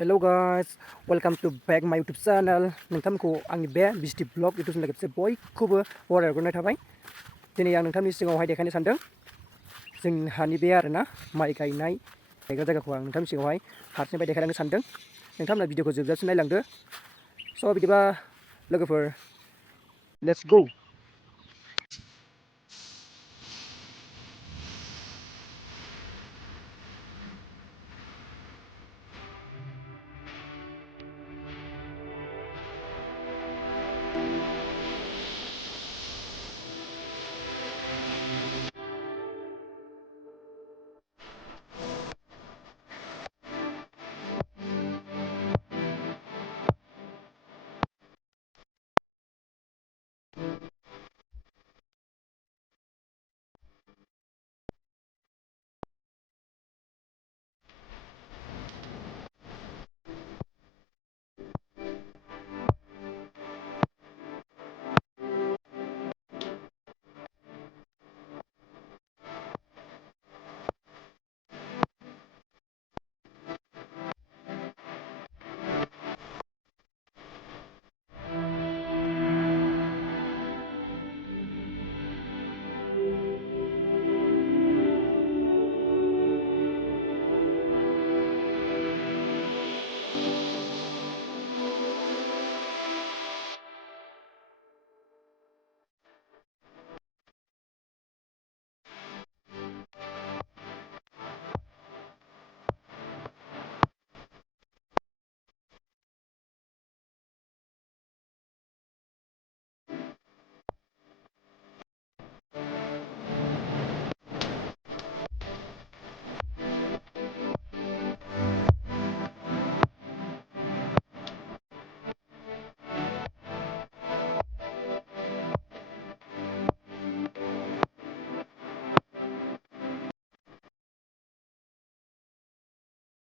Hello guys, welcome to back my YouTube channel. नोंथांमोनखौ आंनि बे बिस्टि blog YouTube channel खेबसे बयखौबो बरायहरनाय थाबाय। दिनै आं नोंथांनि सिगाङावहाय देखायनो सानदों जोंहानि बे आरोना माइ गायनाय जायगाखौ आं नोंथांनि सिगाङावहाय फारसेनिफ्राय देखायलांनो सानदों। नोंथांमोना भिडिअखौ जोबजासिम नायलांदो। स' बिदिबा लोगोफोर लेट्स गो।